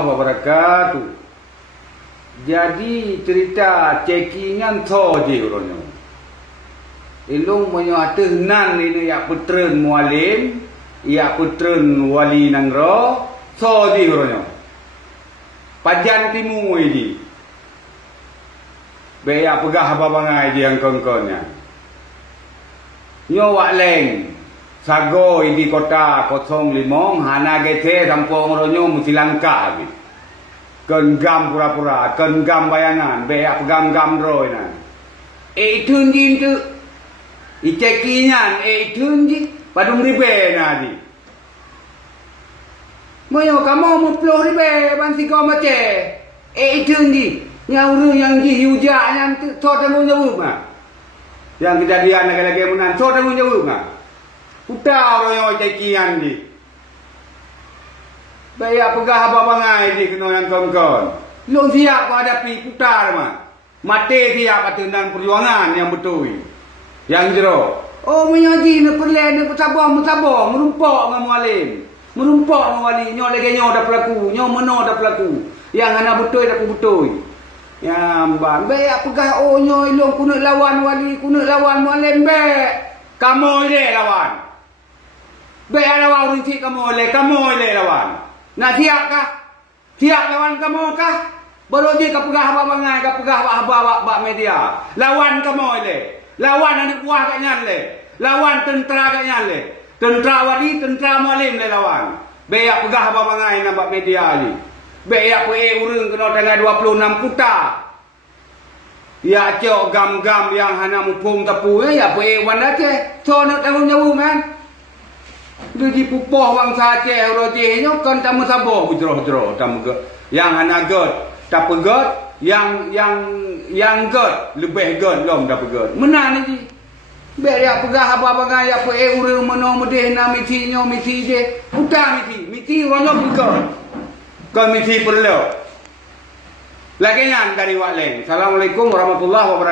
warahmatullahi wabarakatuh. Jadi cerita cekingan je orangnya. Ilung menyatu nan ini ya putren mualim, ya putren wali nangro, je orangnya. Pajan timu ini. Beya pegah apa-apa je yang kon-konnya. Nyo wak leng. Sago di kota 05 hana gete kampung ronyo mesti langka bi. Gam pura-pura, gam bayangan, be gam roy na. Itun jin tu. Icekinyan itun jin padung ribe na di. Moyo kamu muploh ribe bansi kau mace. Itun jin. Yang yang ji hujak yang tu temu jawab ma. Yang kejadian lagi-lagi menan temu jawab ma. Putar orang cekian di. Bayak pegah apa bangai di kena yang kawan-kawan. Belum siap hadapi putar mah. Mati siap atundan perjuangan yang betul. Yang jero. Oh menyaji nak perlahan nak sabar, merumpak dengan mualim. Merumpak dengan wali. Nyo lagi nyo dah pelaku, nyo meno dah pelaku. Yang anak betul dah betul. Ya bang, bayak pegah oh nyo ilong kuno lawan wali, kuno lawan mualim baik. Kamu ini lawan. Baik ada orang rinci kamu oleh lawan. Nak siap kah? Siap lawan kamu kah? Baru dia kepegah apa bangai, kepegah apa media. Lawan kamu oleh. Lawan anak buah kat nyalle. Lawan tentera kat nyalle. Tentera wali, tentera mualim le lawan. Baik pegah apa bangai nampak media ni. Baik urang kena tengah 26 puta. Ya cok gam-gam yang hana mupung tepu ya wan aje. So nak tanggung jawab kan? Jadi pupoh bangsa Aceh roje nyo kan tamu sabar bujroh-jroh tamu ke yang hana god tak pegot yang god lebih god lom dak pegot menan ni ber ya pegah apa gaya apa urang meno medeh na miti nyo miti je utang miti ronyo pegot kan miti perlu lagi nyan dari wak leng. Assalamualaikum warahmatullahi wabarakatuh.